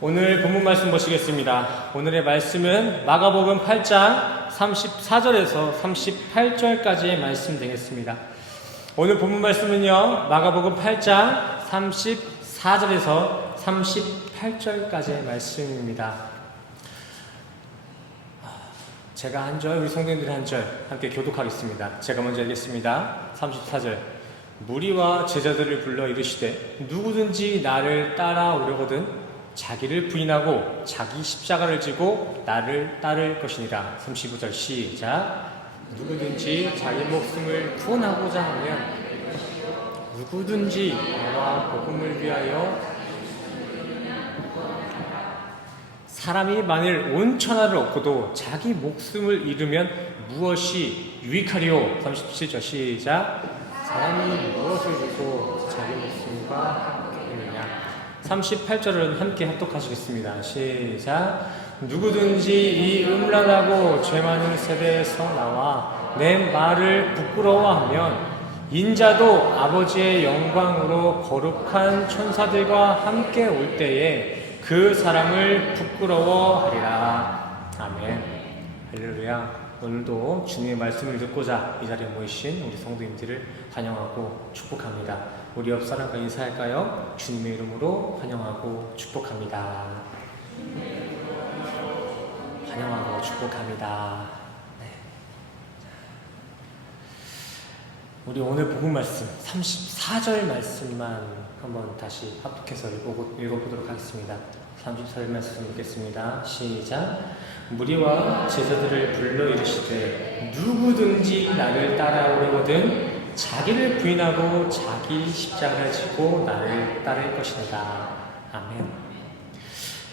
오늘 본문 말씀 보시겠습니다. 오늘의 말씀은 마가복음 8장 34절에서 38절까지의 말씀 되겠습니다. 오늘 본문 말씀은요, 마가복음 8장 34절에서 38절까지의 말씀입니다. 제가 한 절, 우리 성도님들이 한 절 함께 교독하겠습니다. 제가 먼저 읽겠습니다. 34절. 무리와 제자들을 불러 이르시되 누구든지 나를 따라오려거든 자기를 부인하고 자기 십자가를 지고 나를 따를 것이니라. 35절 시작. 누구든지 자기 목숨을 구원하고자 하면 누구든지 나와 복음을 위하여 사람이 만일 온 천하를 얻고도 자기 목숨을 잃으면 무엇이 유익하리요. 37절 시작. 사람이 무엇을 주고 자기 목숨과 함께하느냐. 38절은 함께 합독하시겠습니다. 시작. 누구든지 이 음란하고 죄 많은 세대에서 나와 내 말을 부끄러워하면 인자도 아버지의 영광으로 거룩한 천사들과 함께 올 때에 그 사람을 부끄러워하리라. 아멘. 할렐루야. 오늘도 주님의 말씀을 듣고자 이 자리에 모이신 우리 성도님들을 환영하고 축복합니다. 우리 옆 사람과 인사할까요? 주님의 이름으로 환영하고 축복합니다. 환영하고 축복합니다. 네. 우리 오늘 본문 말씀 34절 말씀만 한번 다시 합독해서 읽어보도록 하겠습니다. 34절 말씀 읽겠습니다. 시작. 무리와 제자들을 불러 이르시되 누구든지 나를 따라오려거든 자기를 부인하고 자기 십자가를 지고 나를 따를 것이다. 아멘.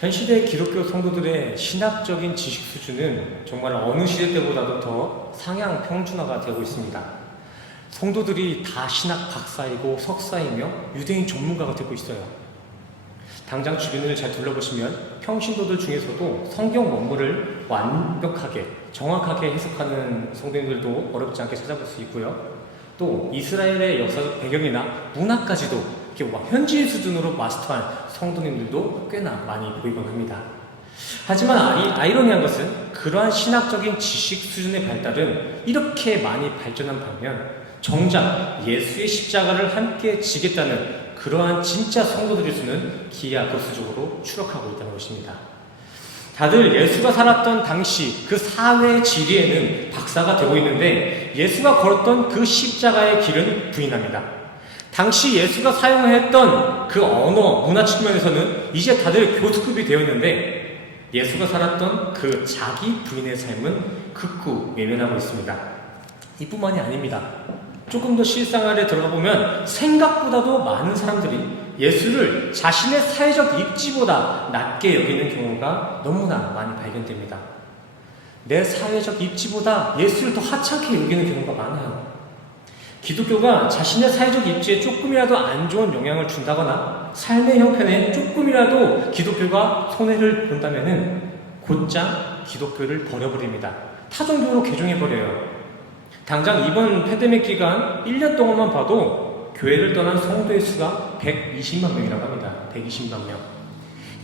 현 시대 기독교 성도들의 신학적인 지식 수준은 정말 어느 시대 때보다도 더 상향 평준화가 되고 있습니다. 성도들이 다 신학 박사이고 석사이며 유대인 전문가가 되고 있어요. 당장 주변을 잘 둘러보시면 평신도들 중에서도 성경 원문을 완벽하게 정확하게 해석하는 성도님들도 어렵지 않게 찾아볼 수 있고요. 또 이스라엘의 역사적 배경이나 문화까지도 이렇게 현지인 수준으로 마스터한 성도님들도 꽤나 많이 보이곤 합니다. 하지만 아이러니한 것은 그러한 신학적인 지식 수준의 발달은 이렇게 많이 발전한 반면 정작 예수의 십자가를 함께 지겠다는 그러한 진짜 성도들의 수는 기하급수적으로 추락하고 있다는 것입니다. 다들 예수가 살았던 당시 그 사회 지리에는 박사가 되고 있는데 예수가 걸었던 그 십자가의 길은 부인합니다. 당시 예수가 사용했던 그 언어, 문화 측면에서는 이제 다들 교수급이 되어 있는데 예수가 살았던 그 자기 부인의 삶은 극구 외면하고 있습니다. 이뿐만이 아닙니다. 조금 더 실생활에 들어가 보면 생각보다도 많은 사람들이 예수를 자신의 사회적 입지보다 낮게 여기는 경우가 너무나 많이 발견됩니다. 내 사회적 입지보다 예수를 더 하찮게 여기는 경우가 많아요. 기독교가 자신의 사회적 입지에 조금이라도 안 좋은 영향을 준다거나 삶의 형편에 조금이라도 기독교가 손해를 본다면은 곧장 기독교를 버려버립니다. 타종교로 개종해버려요. 당장 이번 팬데믹 기간 1년 동안만 봐도 교회를 떠난 성도의 수가 120만 명이라고 합니다. 120만 명.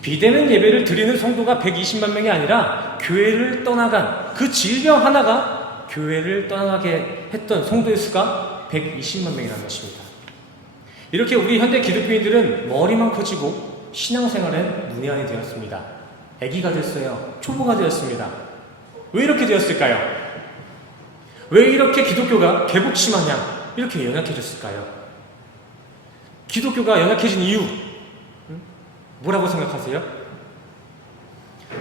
비대면 예배를 드리는 성도가 120만 명이 아니라 교회를 떠나간 그 질병 하나가 교회를 떠나게 했던 성도의 수가 120만 명이라는 것입니다. 이렇게 우리 현대 기독교인들은 머리만 커지고 신앙생활엔 문외한이 되었습니다. 아기가 됐어요. 초보가 되었습니다. 왜 이렇게 되었을까요? 왜 이렇게 기독교가 개복치 마냥 이렇게 연약해졌을까요? 기독교가 연약해진 이유 뭐라고 생각하세요?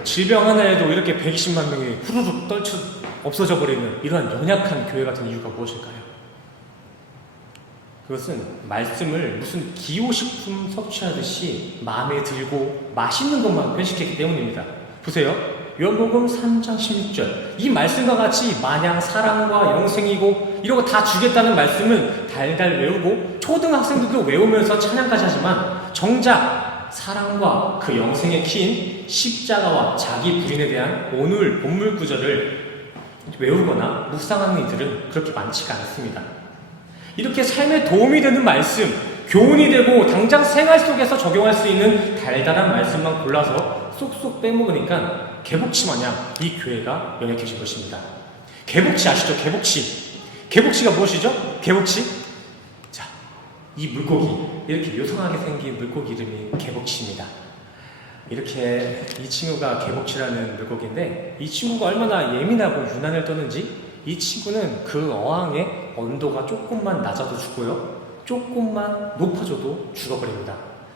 질병 하나에도 이렇게 120만 명이 후루룩 떨쳐 없어져 버리는 이러한 연약한 교회 같은 이유가 무엇일까요? 그것은 말씀을 무슨 기호식품 섭취하듯이 마음에 들고 맛있는 것만 편식했기 때문입니다. 보세요. 요한복음 3장 16절. 이 말씀과 같이 마냥 사랑과 영생이고 이러고 다 주겠다는 말씀은 달달 외우고 초등학생들도 외우면서 찬양까지 하지만 정작 사랑과 그 영생의 키인 십자가와 자기 부인에 대한 오늘 본문 구절을 외우거나 묵상하는 이들은 그렇게 많지가 않습니다. 이렇게 삶에 도움이 되는 말씀, 교훈이 되고 당장 생활 속에서 적용할 수 있는 달달한 말씀만 골라서 쏙쏙 빼먹으니까 개복치 마냥 이 교회가 연약해진 것입니다. 개복치 아시죠? 개복치. 개복치가 무엇이죠? 개복치? 자, 이 물고기, 이렇게 요상하게 생긴 물고기 이름이 개복치입니다. 이렇게 이 친구가 개복치라는 물고기인데, 이 친구가 얼마나 예민하고 유난을 떠는지, 이 친구는 그 어항의 온도가 조금만 낮아도 죽고요, 조금만 높아져도 죽어버립니다.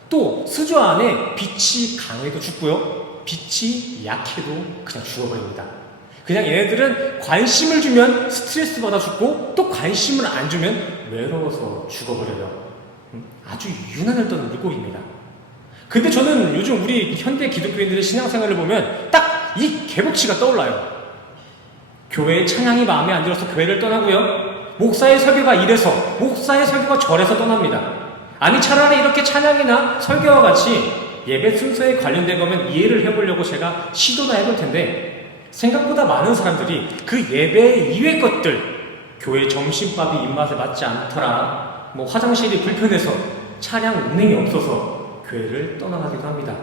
또 수조 안에 빛이 강해도 죽고요, 빛이 약해도 그냥 죽어버립니다. 그냥 얘네들은 관심을 주면 스트레스 받아 죽고, 또 관심을 안 주면 외로워서 죽어버려요. 아주 유난을 떠는 물고기입니다. 근데 저는 요즘 우리 현대 기독교인들의 신앙생활을 보면 딱 이 개복치가 떠올라요. 교회의 찬양이 마음에 안 들어서 교회를 떠나고요, 목사의 설교가 이래서, 목사의 설교가 저래서 떠납니다. 아니, 차라리 이렇게 찬양이나 설교와 같이 예배 순서에 관련된 거면 이해를 해보려고 제가 시도나 해볼 텐데, 생각보다 많은 사람들이 그 예배 이외의 것들, 교회 점심밥이 입맛에 맞지 않더라, 뭐 화장실이 불편해서, 차량 운행이 없어서 교회를 떠나가기도 합니다.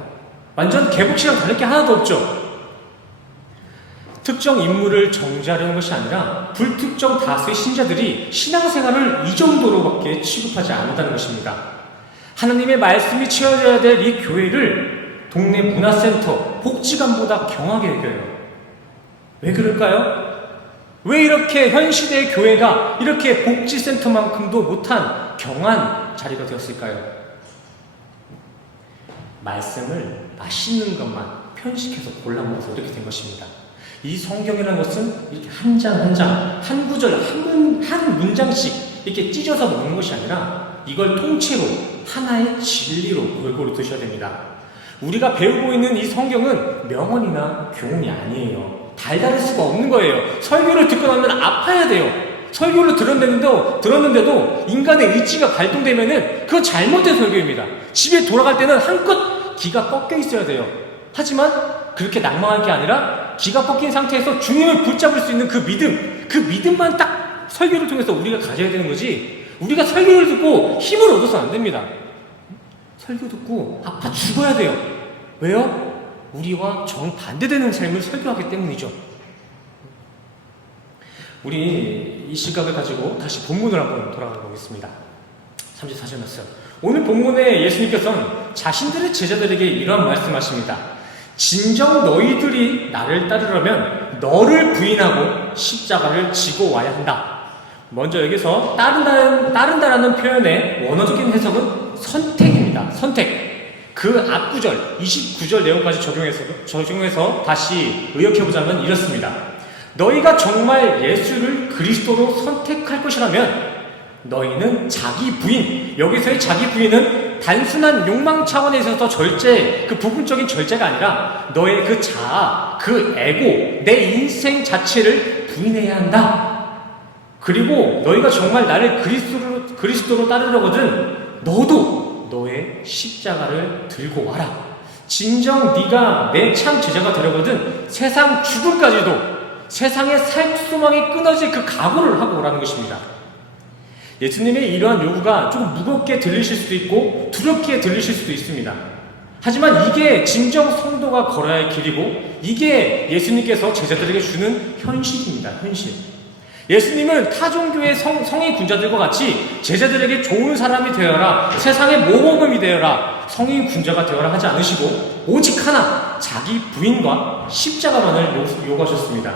완전 개복치랑 다를 게 하나도 없죠. 특정 인물을 정죄하려는 것이 아니라 불특정 다수의 신자들이 신앙생활을 이 정도로밖에 취급하지 않는다는 것입니다. 하나님의 말씀이 채워져야 될 이 교회를 동네 문화센터, 복지관보다 경하게 여겨요. 왜 그럴까요? 왜 이렇게 현 시대의 교회가 이렇게 복지센터만큼도 못한 경한 자리가 되었을까요? 말씀을 맛있는 것만 편식해서 골라먹어서 이렇게 된 것입니다. 이 성경이라는 것은 이렇게 한 장 한 장, 한 구절, 한 문장씩 이렇게 찢어서 먹는 것이 아니라 이걸 통째로 하나의 진리로 골고루 드셔야 됩니다. 우리가 배우고 있는 이 성경은 명언이나 교훈이 아니에요. 달달할 수가 없는 거예요. 설교를 듣고 나면 아파야 돼요. 설교를 들었는데도 인간의 의지가 발동되면은 그건 잘못된 설교입니다. 집에 돌아갈 때는 한껏 기가 꺾여 있어야 돼요. 하지만 그렇게 낭망할 게 아니라 기가 꺾인 상태에서 주님을 붙잡을 수 있는 그 믿음만 딱 설교를 통해서 우리가 가져야 되는 거지, 우리가 설교를 듣고 힘을 얻어서는 안 됩니다. 설교 듣고 아파 죽어야 돼요. 왜요? 우리와 정반대되는 삶을 설교하기 때문이죠. 우리 이 시각을 가지고 다시 본문을 한번 돌아가 보겠습니다. 34절 말씀. 오늘 본문에 예수님께서는 자신들의 제자들에게 이러한 말씀하십니다. 진정 너희들이 나를 따르려면 너를 부인하고 십자가를 지고 와야 한다. 먼저 여기서 따른다라는 표현의 원어적인 해석은 선택입니다. 선택. 그 앞구절 29절 내용까지 적용해서 다시 의역해보자면 이렇습니다. 너희가 정말 예수를 그리스도로 선택할 것이라면 너희는 자기 부인, 여기서의 자기 부인은 단순한 욕망 차원에 있어서 절제, 그 부분적인 절제가 아니라 너의 그 자아, 그 에고, 내 인생 자체를 부인해야 한다. 그리고 너희가 정말 나를 그리스도로 따르려거든 너도 너의 십자가를 들고 와라. 진정 네가 내 참 제자가 되려거든 세상 죽음까지도, 세상의 살 소망이 끊어질 그 각오를 하고 오라는 것입니다. 예수님의 이러한 요구가 조금 무겁게 들리실 수도 있고 두렵게 들리실 수도 있습니다. 하지만 이게 진정 성도가 걸어야 할 길이고, 이게 예수님께서 제자들에게 주는 현실입니다. 현실. 예수님은 타종교의 성인 군자들과 같이 제자들에게 좋은 사람이 되어라, 세상의 모범이 되어라, 성인 군자가 되어라 하지 않으시고 오직 하나, 자기 부인과 십자가만을 요구하셨습니다.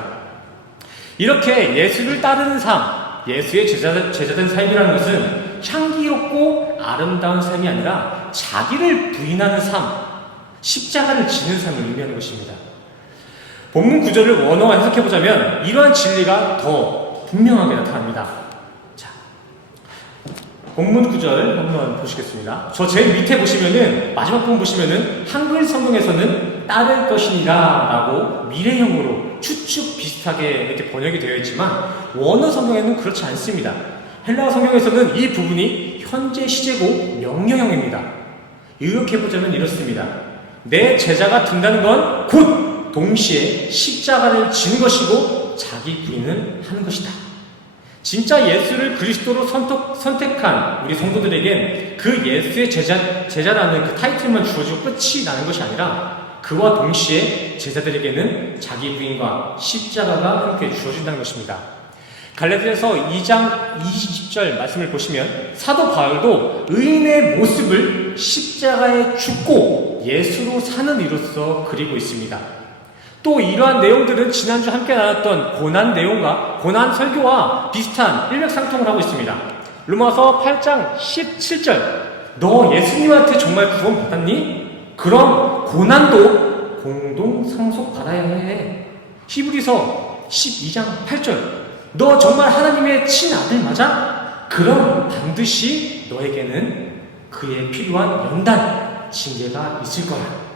이렇게 예수를 따르는 삶, 예수의 제자된 삶이라는 것은 향기롭고 아름다운 삶이 아니라 자기를 부인하는 삶, 십자가를 지는 삶을 의미하는 것입니다. 본문 구절을 원어와 해석해보자면 이러한 진리가 더 분명하게 나타납니다. 자, 본문 구절 한번 보시겠습니다. 저 제일 밑에 보시면은, 마지막 부분 보시면은 한글 성경에서는 따를 것이니라 라고 미래형으로 추측 비슷하게 이렇게 번역이 되어 있지만 원어 성경에는 그렇지 않습니다. 헬라어 성경에서는 이 부분이 현재 시제고 명령형입니다. 요약해보자면 이렇습니다. 내 제자가 된다는 건 곧 동시에 십자가를 지는 것이고 자기 부인을 하는 것이다. 진짜 예수를 그리스도로 선택한 우리 성도들에겐 그 예수의 제자라는 그 타이틀만 주어지고 끝이 나는 것이 아니라 그와 동시에 제자들에게는 자기 부인과 십자가가 함께 주어진다는 것입니다. 갈라디아서 2장 20절 말씀을 보시면 사도 바울도 의인의 모습을 십자가에 죽고 예수로 사는 이로서 그리고 있습니다. 또 이러한 내용들은 지난주 함께 나눴던 고난 내용과 고난 설교와 비슷한 일맥상통을 하고 있습니다. 로마서 8장 17절 너 예수님한테 정말 구원 받았니? 그럼 고난도 공동 상속받아야 해. 히브리서 12장 8절 너 정말 하나님의 친아들 맞아? 그럼 반드시 너에게는 그에 필요한 연단, 징계가 있을 거야.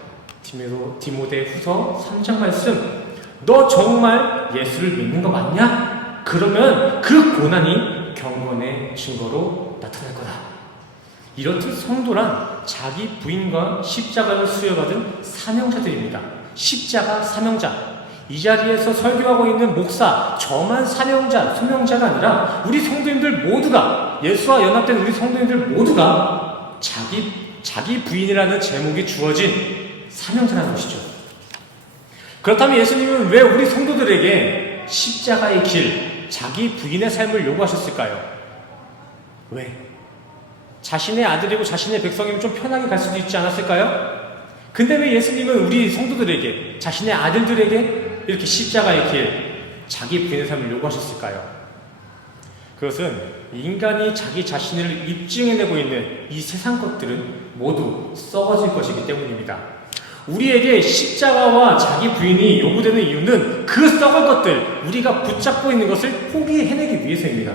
디모데 후서 3장 말씀 너 정말 예수를 믿는 거 맞냐? 그러면 그 고난이 경건의 증거로 나타날 거다. 이렇듯 성도란 자기 부인과 십자가를 수여받은 사명자들입니다. 십자가 사명자. 이 자리에서 설교하고 있는 목사, 저만 사명자, 소명자가 아니라 우리 성도님들 모두가, 예수와 연합된 우리 성도님들 모두가 자기 부인이라는 제목이 주어진 사명자라는 것이죠. 그렇다면 예수님은 왜 우리 성도들에게 십자가의 길, 자기 부인의 삶을 요구하셨을까요? 왜? 자신의 아들이고 자신의 백성이면 좀 편하게 갈 수도 있지 않았을까요? 근데 왜 예수님은 우리 성도들에게, 자신의 아들들에게 이렇게 십자가의 길, 자기 부인의 삶을 요구하셨을까요? 그것은 인간이 자기 자신을 입증해내고 있는 이 세상 것들은 모두 썩어질 것이기 때문입니다. 우리에게 십자가와 자기 부인이 요구되는 이유는 그 썩을 것들, 우리가 붙잡고 있는 것을 포기해내기 위해서입니다.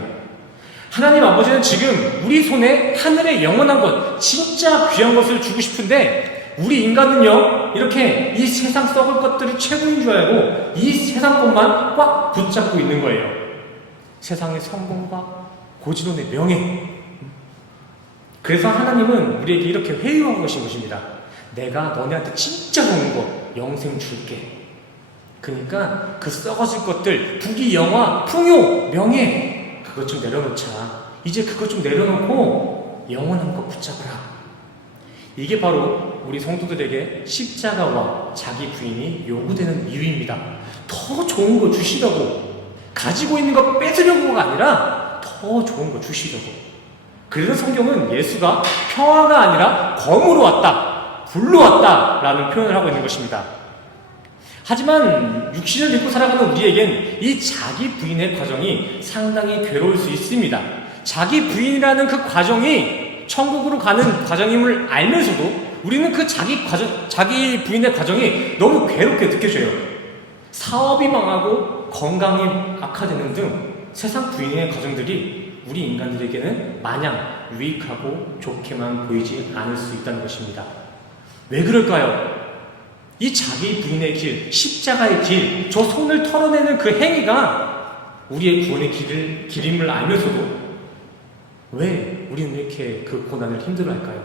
하나님 아버지는 지금 우리 손에 하늘의 영원한 것, 진짜 귀한 것을 주고 싶은데 우리 인간은요, 이렇게 이 세상 썩을 것들이 최고인 줄 알고 이 세상 것만 꽉 붙잡고 있는 거예요. 세상의 성공과 고지론의 명예. 그래서 하나님은 우리에게 이렇게 회유하고 계신 것입니다. 내가 너네한테 진짜 좋은 거 영생 줄게. 그러니까 그 썩어질 것들, 부귀, 영화, 풍요, 명예 그것 좀 내려놓자. 이제 그것 좀 내려놓고 영원한 거 붙잡으라. 이게 바로 우리 성도들에게 십자가와 자기 부인이 요구되는 이유입니다. 더 좋은 거 주시려고, 가지고 있는 거 뺏으려고가 아니라 더 좋은 거 주시려고. 그래서 성경은 예수가 평화가 아니라 검으로 왔다, 불로 왔다라는 표현을 하고 있는 것입니다. 하지만 육신을 믿고 살아가는 우리에겐 이 자기 부인의 과정이 상당히 괴로울 수 있습니다. 자기 부인이라는 그 과정이 천국으로 가는 과정임을 알면서도 우리는 그 자기 부인의 과정이 너무 괴롭게 느껴져요. 사업이 망하고 건강이 악화되는 등 세상 부인의 과정들이 우리 인간들에게는 마냥 유익하고 좋게만 보이지 않을 수 있다는 것입니다. 왜 그럴까요? 이 자기 부인의 길, 십자가의 길, 저 손을 털어내는 그 행위가 우리의 구원의 길임을 알면서도 왜 우리는 이렇게 그 고난을 힘들어할까요?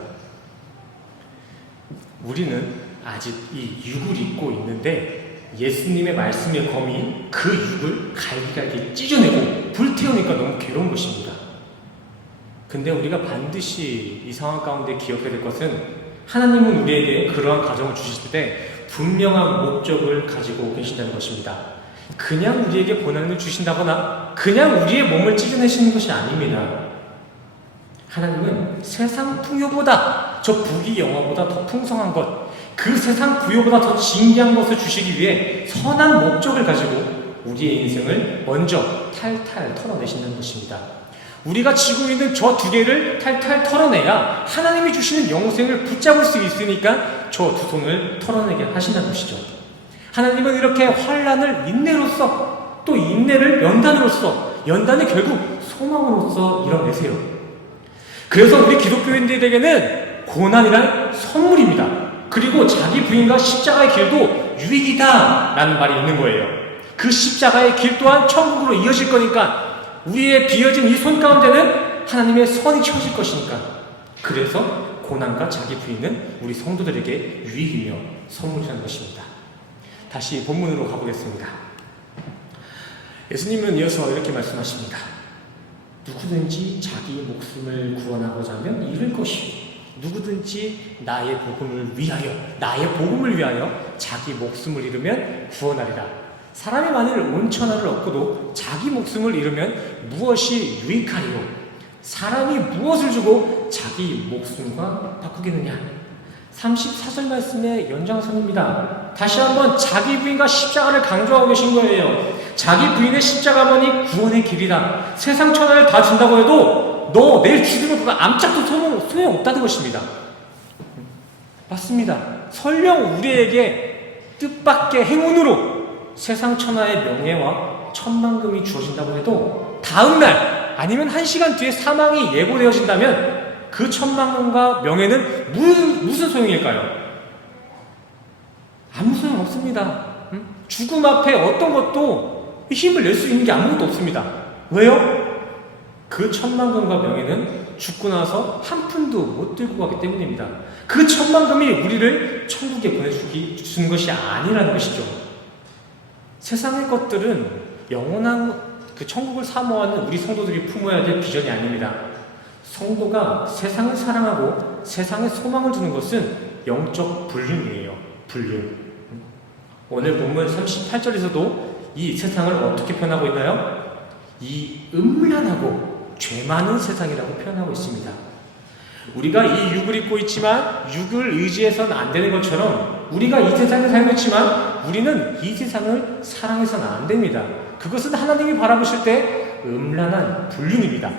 우리는 아직 이 육을 입고 있는데 예수님의 말씀의 검이 그 육을 갈기갈기 찢어내고 불태우니까 너무 괴로운 것입니다. 근데 우리가 반드시 이 상황 가운데 기억해야 될 것은 하나님은 우리에게 그러한 가정을 주실 때 분명한 목적을 가지고 계신다는 것입니다. 그냥 우리에게 고난을 주신다거나 그냥 우리의 몸을 찢어내시는 것이 아닙니다. 하나님은 세상 풍요보다, 저 부귀 영화보다 더 풍성한 것, 그 세상 부요보다 더 진귀한 것을 주시기 위해 선한 목적을 가지고 우리의 인생을 먼저 탈탈 털어내신다는 것입니다. 우리가 지고 있는 저 두 개를 탈탈 털어내야 하나님이 주시는 영생을 붙잡을 수 있으니까 저 두 손을 털어내게 하신다는 것이죠. 하나님은 이렇게 환난을 인내로써, 또 인내를 연단으로써, 연단이 결국 소망으로써 이뤄내세요. 그래서 우리 기독교인들에게는 고난이란 선물입니다. 그리고 자기 부인과 십자가의 길도 유익이다 라는 말이 있는 거예요. 그 십자가의 길 또한 천국으로 이어질 거니까, 우리의 비어진 이 손 가운데는 하나님의 선이 쳐질 것이니까. 그래서 고난과 자기 부인은 우리 성도들에게 유익이며 선물이라는 것입니다. 다시 본문으로 가보겠습니다. 예수님은 이어서 이렇게 말씀하십니다. 누구든지 자기 목숨을 구원하고자 하면 잃을 것이요 누구든지 나의 복음을 위하여 자기 목숨을 잃으면 구원하리라. 사람이 만일 온 천하를 얻고도 자기 목숨을 잃으면 무엇이 유익하리요? 사람이 무엇을 주고 자기 목숨과 바꾸겠느냐? 34절 말씀의 연장선입니다. 다시 한번 자기 부인과 십자가를 강조하고 계신 거예요. 자기 부인의 십자가만이 구원의 길이다. 세상 천하를 다 준다고 해도 너 내일 죽으면 그거 암짝도 소용없다는 것입니다. 맞습니다. 설령 우리에게 뜻밖의 행운으로 세상 천하의 명예와 천만금이 주어진다고 해도 다음날 아니면 1시간 뒤에 사망이 예고되어진다면 그 천만금과 명예는 무슨 소용일까요? 아무 소용 없습니다. 죽음 앞에 어떤 것도 힘을 낼 수 있는 게 아무것도 없습니다. 왜요? 그 천만금과 명예는 죽고 나서 한 푼도 못 들고 가기 때문입니다. 그 천만금이 우리를 천국에 보내주는 것이 아니라는 것이죠. 세상의 것들은 영원한 그 천국을 사모하는 우리 성도들이 품어야 될 비전이 아닙니다. 성도가 세상을 사랑하고 세상에 소망을 두는 것은 영적 불륜이에요. 불륜. 오늘 본문 38절에서도 이 세상을 어떻게 표현하고 있나요? 이 음란하고 죄 많은 세상이라고 표현하고 있습니다. 우리가 이 육을 입고 있지만 육을 의지해서는 안 되는 것처럼 우리가 이 세상에 살고 있지만 우리는 이 세상을 사랑해서는 안 됩니다. 그것은 하나님이 바라보실 때 음란한 불륜입니다.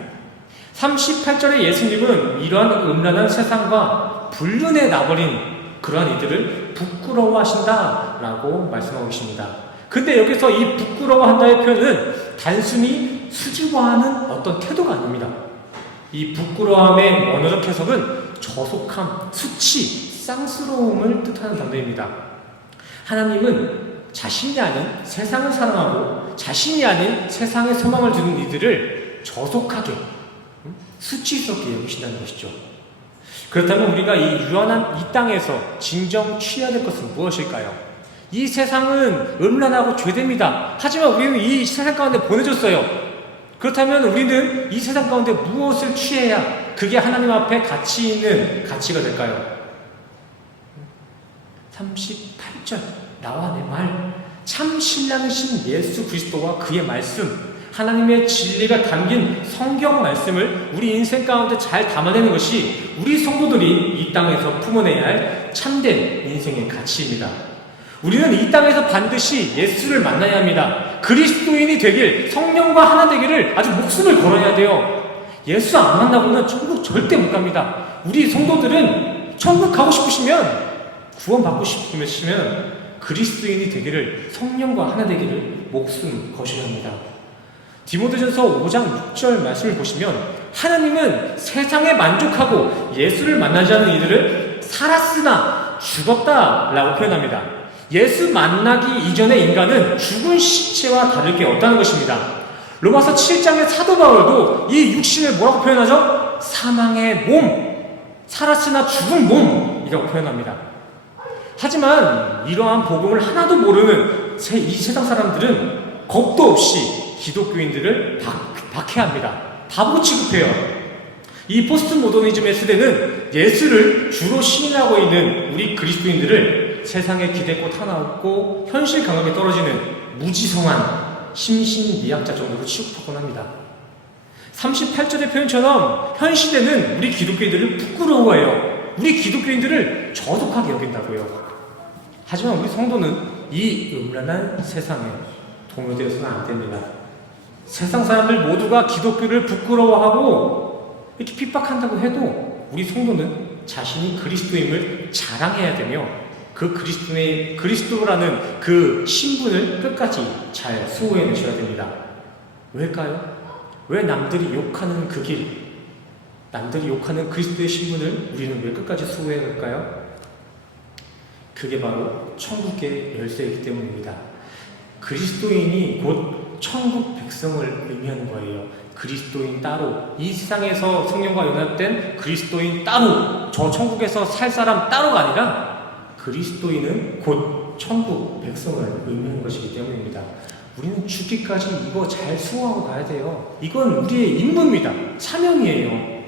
38절에 예수님은 이러한 음란한 세상과 불륜에 나버린 그러한 이들을 부끄러워하신다라고 말씀하고 계십니다. 근데 여기서 이 부끄러워한다의 표현은 단순히 수줍어하는 어떤 태도가 아닙니다. 이 부끄러움의 언어적 해석은 저속함, 수치, 쌍스러움을 뜻하는 단어입니다. 하나님은 자신이 아닌 세상을 사랑하고 자신이 아닌 세상에 소망을 두는 이들을 저속하게, 수치스럽게 여기신다는 것이죠. 그렇다면 우리가 이 유한한 이 땅에서 진정 취해야 될 것은 무엇일까요? 이 세상은 음란하고 죄됩니다. 하지만 우리는 이 세상 가운데 보내줬어요. 그렇다면 우리는 이 세상 가운데 무엇을 취해야 그게 하나님 앞에 가치 있는 가치가 될까요? 38절 나와 내 말 참 신랑이신 예수 그리스도와 그의 말씀 하나님의 진리가 담긴 성경 말씀을 우리 인생 가운데 잘 담아내는 것이 우리 성도들이 이 땅에서 품어내야 할 참된 인생의 가치입니다. 우리는 이 땅에서 반드시 예수를 만나야 합니다. 그리스도인이 되길, 성령과 하나 되기를 아주 목숨을 걸어야 돼요. 예수 안 만나고는 천국 절대 못 갑니다. 우리 성도들은 천국 가고 싶으시면, 구원받고 싶으시면 그리스도인이 되기를, 성령과 하나 되기를 목숨 거셔야 합니다. 디모데전서 5장 6절 말씀을 보시면 하나님은 세상에 만족하고 예수를 만나지 않는 이들을 살았으나 죽었다라고 표현합니다. 예수 만나기 이전의 인간은 죽은 시체와 다를 게 없다는 것입니다. 로마서 7장의 사도 바울도 이 육신을 뭐라고 표현하죠? 사망의 몸, 살았으나 죽은 몸이라고 표현합니다. 하지만 이러한 복음을 하나도 모르는 이 세상 사람들은 겁도 없이 기독교인들을 박해합니다. 바보 취급해요. 이 포스트 모더니즘의 시대는 예수를 주로 시인하고 있는 우리 그리스도인들을 세상의 기대꽃 하나 없고 현실 감각에 떨어지는 무지성한 심신미약자 정도로 취급하곤 합니다. 38절의 표현처럼 현 시대는 우리 기독교인들을 부끄러워해요. 우리 기독교인들을 저속하게 여긴다고요. 하지만 우리 성도는 이 음란한 세상에 동요되어서는 안 됩니다. 세상 사람들 모두가 기독교를 부끄러워하고 이렇게 핍박한다고 해도 우리 성도는 자신이 그리스도임을 자랑해야 되며 그 그리스도라는 그 신분을 끝까지 잘 수호해내셔야 됩니다. 왜일까요? 왜 남들이 욕하는 그 길, 남들이 욕하는 그리스도의 신분을 우리는 왜 끝까지 수호해야 할까요? 그게 바로 천국의 열쇠이기 때문입니다. 그리스도인이 곧 천국 백성을 의미하는 거예요. 그리스도인 따로, 이 세상에서 성령과 연합된 그리스도인 따로, 저 천국에서 살 사람 따로가 아니라 그리스도인은 곧 천국 백성을 의미하는 것이기 때문입니다. 우리는 죽기까지 이거 잘 수호하고 가야 돼요. 이건 우리의 임무입니다. 사명이에요.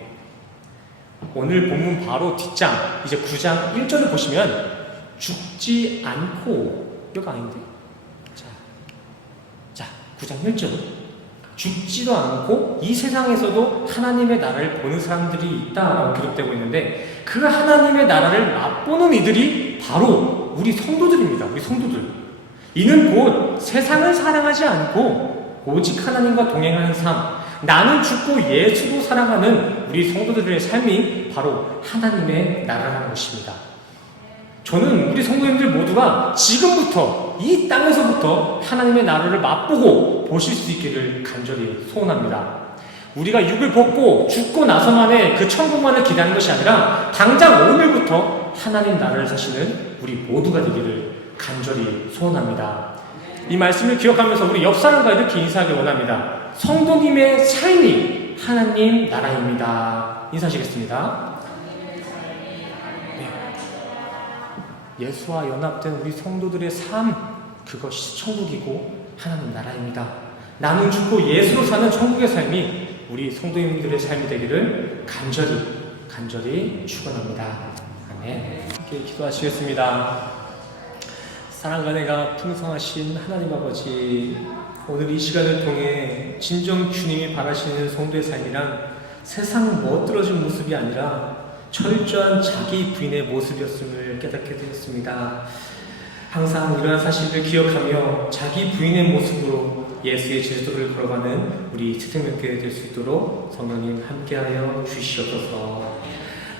오늘 본문 바로 뒷장, 이제 9장 1절을 보시면 죽지 않고, 이거 아닌데? 자, 9장 1절. 죽지도 않고 이 세상에서도 하나님의 나라를 보는 사람들이 있다라고 기록되고 있는데, 그 하나님의 나라를 맛보는 이들이 바로 우리 성도들입니다. 우리 성도들. 이는 곧 세상을 사랑하지 않고 오직 하나님과 동행하는 삶, 나는 죽고 예수도 사랑하는 우리 성도들의 삶이 바로 하나님의 나라라는 것입니다. 저는 우리 성도님들 모두가 지금부터 이 땅에서부터 하나님의 나라를 맛보고 보실 수 있기를 간절히 소원합니다. 우리가 육을 벗고 죽고 나서만의 그 천국만을 기대하는 것이 아니라 당장 오늘부터 하나님 나라를 사시는 우리 모두가 되기를 간절히 소원합니다. 이 말씀을 기억하면서 우리 옆 사람과 이렇게 인사하기 원합니다. 성도님의 삶이 하나님 나라입니다. 인사하시겠습니다. 네. 예수와 연합된 우리 성도들의 삶, 그것이 천국이고 하나님 나라입니다. 나는 죽고 예수로 사는 천국의 삶이 우리 성도님들의 삶이 되기를 간절히 축원합니다. 아멘. 함께 기도하시겠습니다. 사랑과 은혜가 풍성하신 하나님 아버지, 오늘 이 시간을 통해 진정 주님이 바라시는 성도의 삶이란 세상 멋들어진 모습이 아니라 철저한 자기 부인의 모습이었음을 깨닫게 되었습니다. 항상 이러한 사실을 기억하며 자기 부인의 모습으로 예수의 제자도를 걸어가는 우리 채택명교회 될 수 있도록 성령님 함께하여 주시옵소서.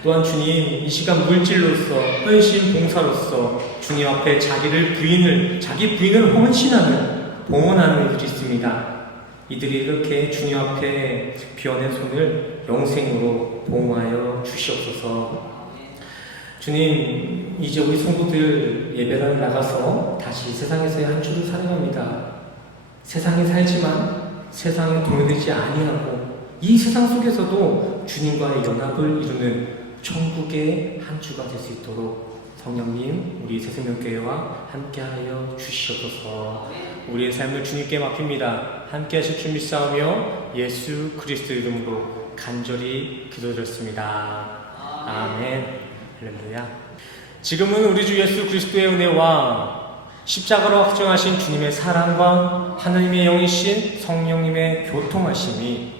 또한 주님, 이 시간 물질로서, 헌신 봉사로서 주님 앞에 자기 부인을 헌신하는, 봉헌하는 이들이 있습니다. 이들이 이렇게 주님 앞에 비워낸 손을 영생으로 보호하여 주시옵소서. 주님, 이제 우리 성도들 예배당을 나가서 다시 세상에서의 한 주를 살아갑니다. 세상에 살지만 세상에 동요되지 아니하고 이 세상 속에서도 주님과의 연합을 이루는 천국의 한 주가 될 수 있도록 성령님, 우리 새생명교회와 함께하여 주시옵소서. 우리의 삶을 주님께 맡깁니다. 함께하실 줄 믿사오며 예수 그리스도 이름으로 간절히 기도드렸습니다. 아멘. 할렐루야. 지금은 우리 주 예수 그리스도의 은혜와 십자가로 확정하신 주님의 사랑과 하나님의 영이신 성령님의 교통하심이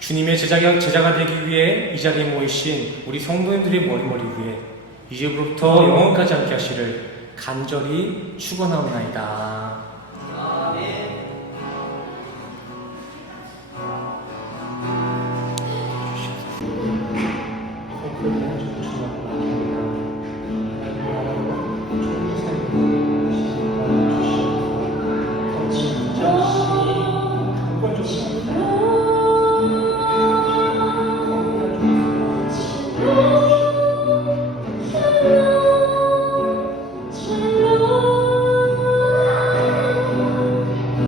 주님의 제자가 되기 위해 이 자리에 모이신 우리 성도님들의 머리머리 위에 이제부터 영원까지 함께 하시를 간절히 축원하옵나이다. 아멘.